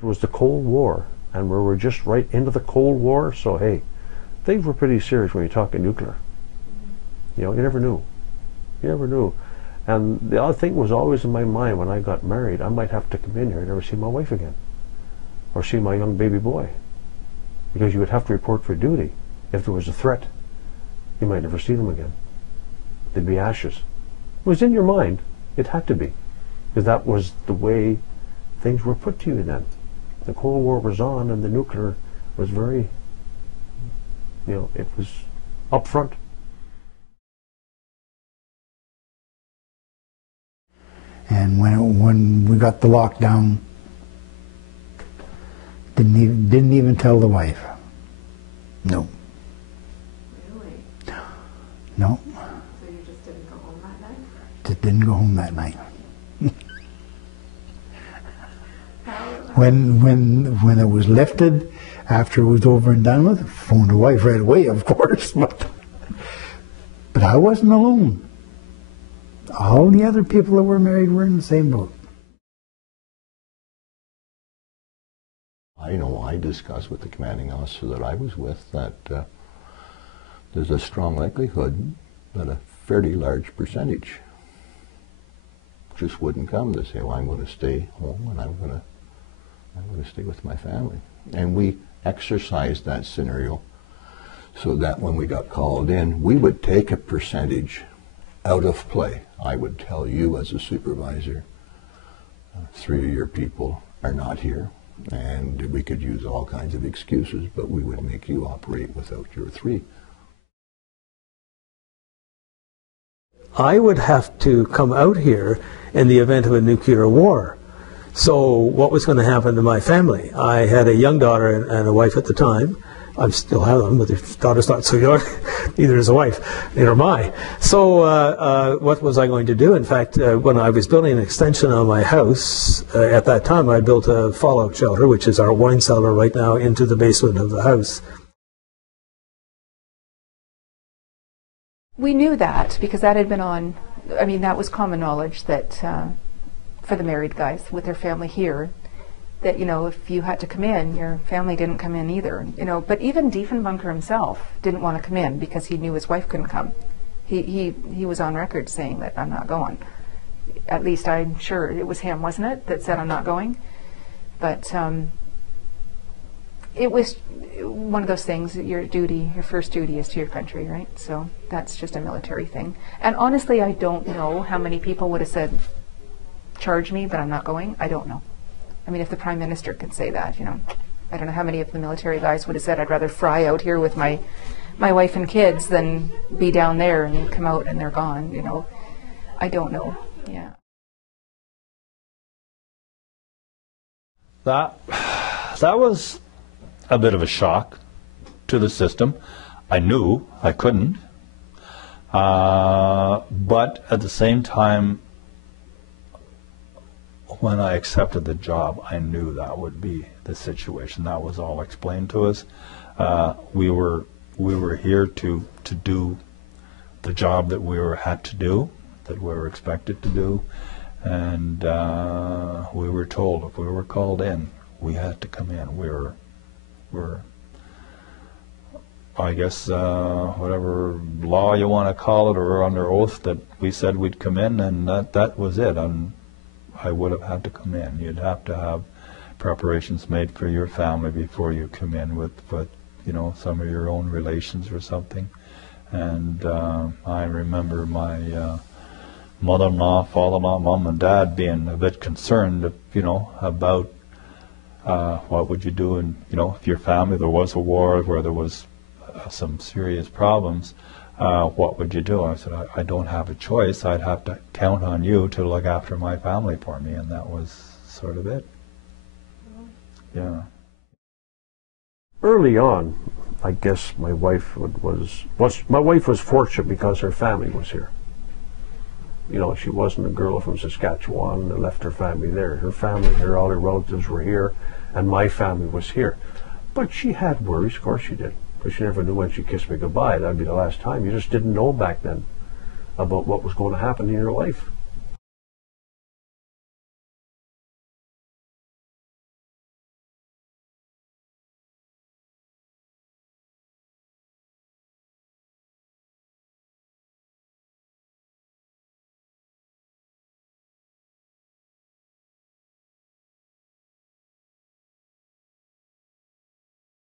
It was the Cold War, and we were just right into the Cold War, so hey, things were pretty serious when you're talking nuclear. You know, you never knew. You never knew. And the other thing was always in my mind when I got married, I might have to come in here and never see my wife again, or see my young baby boy, because you would have to report for duty. If there was a threat, you might never see them again. They'd be ashes. It was in your mind. It had to be, because that was the way things were put to you then. The Cold War was on, and the nuclear was very, you know, it was up front. And when we got the lockdown, didn't even tell the wife. No. Really? No. So you just didn't go home that night? Just didn't go home that night. When it was lifted, after it was over and done with, phoned the wife right away, of course, but I wasn't alone. All the other people that were married were in the same boat. I discussed with the commanding officer that I was with that there's a strong likelihood that a fairly large percentage just wouldn't come. They say, well, I'm going to stay home and I'm going to stay with my family. And we exercised that scenario so that when we got called in, we would take a percentage out of play. I would tell you as a supervisor, 3 of your people are not here, and we could use all kinds of excuses, but we would make you operate without your 3. I would have to come out here in the event of a nuclear war. So what was going to happen to my family? I had a young daughter and a wife at the time. I still have them, but the daughter's not so young. Neither is the wife, neither am I. So what was I going to do? In fact, when I was building an extension on my house, at that time I built a fallout shelter, which is our wine cellar right now, into the basement of the house. We knew that because that had been on, I mean, that was common knowledge that for the married guys with their family here, that, you know, if you had to come in, your family didn't come in either, you know. But even Diefenbunker himself didn't want to come in because he knew his wife couldn't come. He was on record saying that I'm not going. At least I'm sure it was him, wasn't it, that said I'm not going? But it was one of those things, your duty, your first duty is to your country, right? So that's just a military thing. And honestly, I don't know how many people would have said, charge me, but I'm not going. I don't know. I mean, if the Prime Minister can say that, you know, I don't know how many of the military guys would have said, I'd rather fry out here with my wife and kids than be down there and come out and they're gone, you know. I don't know, yeah. That was a bit of a shock to the system. I knew I couldn't, but at the same time, when I accepted the job, I knew that would be the situation. That was all explained to us. We were here to do the job that we had to do, that we were expected to do, and we were told if we were called in, we had to come in. We're I guess whatever law you want to call it, or under oath, that we said we'd come in, and that was it. I would have had to come in. You'd have to have preparations made for your family before you come in with you know, some of your own relations or something. And I remember my mother-in-law, father-in-law, mom and dad being a bit concerned, you know, about what would you do, and you know, if your family, there was a war where there was some serious problems, what would you do? I said, I don't have a choice. I'd have to count on you to look after my family for me, and that was sort of it. Yeah. Early on, I guess my wife was fortunate because her family was here. You know, she wasn't a girl from Saskatchewan that left her family there. Her family here, all her relatives were here, and my family was here. But she had worries, of course she did. Because she never knew when she kissed me goodbye. That'd be the last time. You just didn't know back then about what was going to happen in your life.